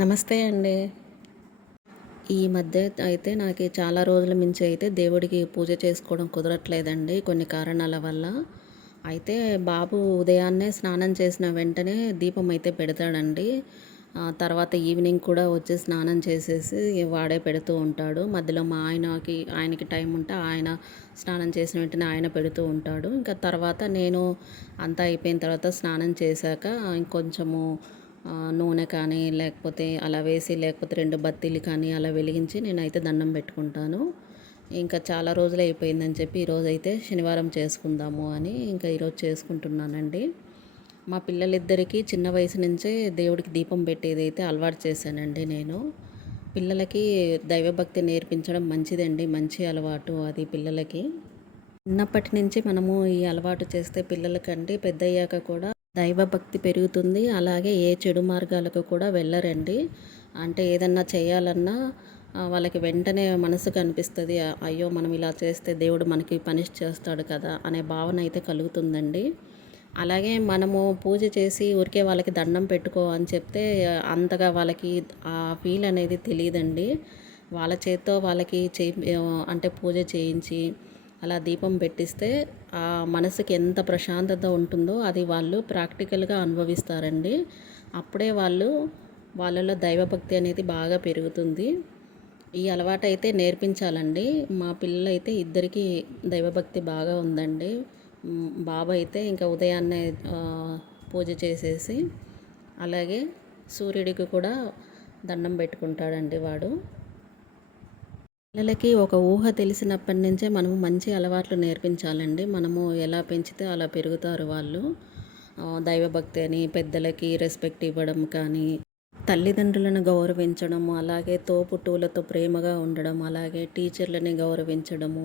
నమస్తే అండి. ఈ మధ్య అయితే నాకు చాలా రోజుల మించి అయితే దేవుడికి పూజ చేసుకోవడం కుదరట్లేదండి కొన్ని కారణాల వల్ల. అయితే బాబు ఉదయాన్నే స్నానం చేసిన వెంటనే దీపం అయితే పెడతాడండి. తర్వాత ఈవినింగ్ కూడా వచ్చి స్నానం చేసేసి వాడే పెడుతూ ఉంటాడు. మధ్యలో మా ఆయనకి ఆయనకి టైం ఉంటే ఆయన స్నానం చేసిన వెంటనే ఆయన పెడుతూ ఉంటాడు. ఇంకా తర్వాత నేను అంతా అయిపోయిన తర్వాత స్నానం చేశాక ఇంకొంచెము నూనె కానీ లేకపోతే అలా వేసి లేకపోతే రెండు బత్తీలు కానీ అలా వెలిగించి నేనైతే దండం పెట్టుకుంటాను. ఇంకా చాలా రోజులు అయిపోయిందని చెప్పి ఈరోజు అయితే శనివారం చేసుకుందాము అని ఇంకా ఈరోజు చేసుకుంటున్నానండి. మా పిల్లలిద్దరికీ చిన్న వయసు నుంచే దేవుడికి దీపం పెట్టేది అయితే అలవాటు చేశానండి నేను. పిల్లలకి దైవభక్తి నేర్పించడం మంచిదండి మంచి అలవాటు అది పిల్లలకి. చిన్నప్పటి నుంచి మనము ఈ అలవాటు చేస్తే పిల్లలకంటే పెద్దయ్యాక కూడా దైవభక్తి పెరుగుతుంది. అలాగే ఏ చెడు మార్గాలకు కూడా వెళ్ళరండి. అంటే ఏదన్నా చేయాలన్నా వాళ్ళకి వెంటనే మనసుకు అనిపిస్తుంది అయ్యో మనం ఇలా చేస్తే దేవుడు మనకి పనిష్ చేస్తాడు కదా అనే భావన అయితే కలుగుతుందండి. అలాగే మనము పూజ చేసి ఊరికే వాళ్ళకి దండం పెట్టుకో అని చెప్తే అంతగా వాళ్ళకి ఆ ఫీల్ అనేది తెలియదండి వాళ్ళ చేత్తో వాళ్ళకి చే అంటే పూజ చేయించి అలా దీపం పెట్టిస్తే ఆ మనసుకి ఎంత ప్రశాంతత ఉంటుందో అది వాళ్ళు ప్రాక్టికల్గా అనుభవిస్తారండి. అప్పుడే వాళ్ళు వాళ్ళలో దైవభక్తి అనేది బాగా పెరుగుతుంది. ఈ అలవాటు అయితే నేర్పించాలండి. మా పిల్లలు అయితే ఇద్దరికి దైవభక్తి బాగా ఉందండి. బాబు అయితే ఇంకా ఉదయాన్నే పూజ చేసేసి అలాగే సూర్యుడికి కూడా దండం పెట్టుకుంటాడండి వాడు. పిల్లలకి ఒక ఊహ తెలిసినప్పటి నుంచే మనము మంచి అలవాట్లు నేర్పించాలండి. మనము ఎలా పెంచితే అలా పెరుగుతారు వాళ్ళు. దైవభక్తి అని పెద్దలకి రెస్పెక్ట్ ఇవ్వడం కానీ తల్లిదండ్రులను గౌరవించడము అలాగే తోపుట్టువులతో ప్రేమగా ఉండడం అలాగే టీచర్లని గౌరవించడము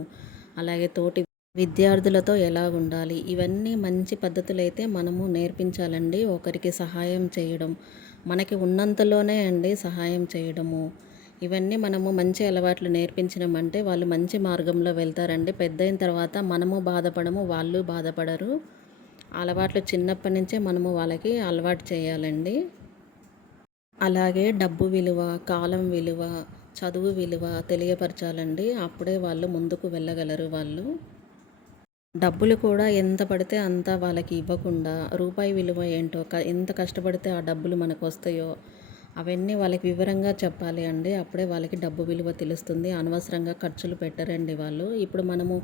అలాగే తోటి విద్యార్థులతో ఎలా ఉండాలి ఇవన్నీ మంచి పద్ధతులైతే మనము నేర్పించాలండి. ఒకరికి సహాయం చేయడం మనకి ఉన్నంతలోనే అండి సహాయం చేయడము. ఇవన్నీ మనము మంచి అలవాట్లు నేర్పించినామంటే వాళ్ళు మంచి మార్గంలో వెళ్తారండి. పెద్ద అయిన తర్వాత మనము బాధపడము వాళ్ళు బాధపడరు. అలవాట్లు చిన్నప్పటి నుంచే మనము వాళ్ళకి అలవాటు చేయాలండి. అలాగే డబ్బు విలువ కాలం విలువ చదువు విలువ తెలియపరచాలండి. అప్పుడే వాళ్ళు ముందుకు వెళ్ళగలరు వాళ్ళు. డబ్బులు కూడా ఎంత పడితే అంత వాళ్ళకి ఇవ్వకుండా రూపాయి విలువ ఏంటో ఎంత కష్టపడితే ఆ డబ్బులు మనకు వస్తాయో అవన్నీ వాళ్ళకి వివరంగా చెప్పాలి అండి. అప్పుడే వాళ్ళకి డబ్బు విలువ తెలుస్తుంది. అనవసరంగా ఖర్చులు పెట్టరండి వాళ్ళు. ఇప్పుడు మనము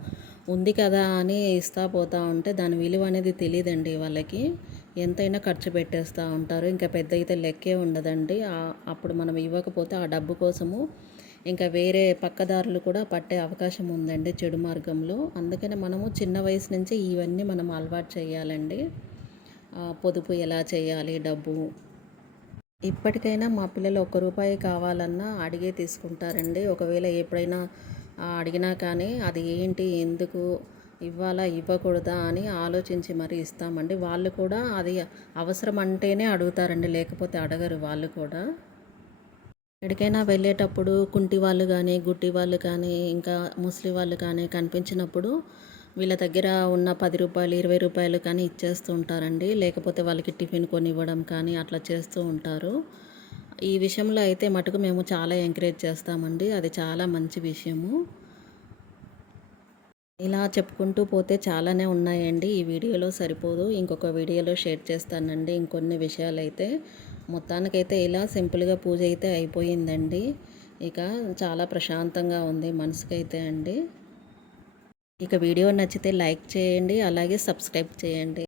ఉంది కదా అని ఇస్తా పోతా ఉంటే దాని విలువ అనేది తెలియదండి వాళ్ళకి. ఎంతైనా ఖర్చు పెట్టేస్తూ ఉంటారు. ఇంకా పెద్ద అయితే లెక్కే ఉండదండి. అప్పుడు మనం ఇవ్వకపోతే ఆ డబ్బు కోసము ఇంకా వేరే పక్కదారులు కూడా పట్టే అవకాశం ఉందండి చెడు మార్గంలో. అందుకనే మనము చిన్న వయసు నుంచి ఇవన్నీ మనం అలవాటు చేయాలండి. పొదుపు ఎలా చేయాలి డబ్బు? ఇప్పటికైనా మా పిల్లలు ఒక్క రూపాయి కావాలన్నా అడిగే తీసుకుంటారండి. ఒకవేళ ఎప్పుడైనా అడిగినా కానీ అది ఏంటి ఎందుకు ఇవ్వాలా ఇవ్వకూడదా అని ఆలోచించి మరి ఇస్తామండి. వాళ్ళు కూడా అది అవసరం అంటేనే అడుగుతారండి లేకపోతే అడగరు వాళ్ళు కూడా. ఎక్కడికైనా వెళ్ళేటప్పుడు కుంటి వాళ్ళు కానీ గుట్టి వాళ్ళు కానీ ఇంకా ముసలి వాళ్ళు కానీ కనిపించినప్పుడు వీళ్ళ దగ్గర ఉన్న పది రూపాయలు ఇరవై రూపాయలు కానీ ఇచ్చేస్తూ ఉంటారండి లేకపోతే వాళ్ళకి టిఫిన్ కొని ఇవ్వడం కానీ అట్లా చేస్తూ ఉంటారు. ఈ విషయంలో అయితే మటుకు మేము చాలా ఎంకరేజ్ చేస్తామండి. అది చాలా మంచి విషయము. ఇలా చెప్పుకుంటూ పోతే చాలానే ఉన్నాయండి ఈ వీడియోలో సరిపోదు. ఇంకొక వీడియోలో షేర్ చేస్తానండి ఇంకొన్ని విషయాలు అయితే మొత్తానికైతే ఇలా సింపుల్గా పూజ అయితే అయిపోయిందండి. ఇక చాలా ప్రశాంతంగా ఉంది మనసుకైతే అండి. ఇక వీడియో నచ్చితే లైక్ చేయండి అలాగే సబ్స్క్రైబ్ చేయండి.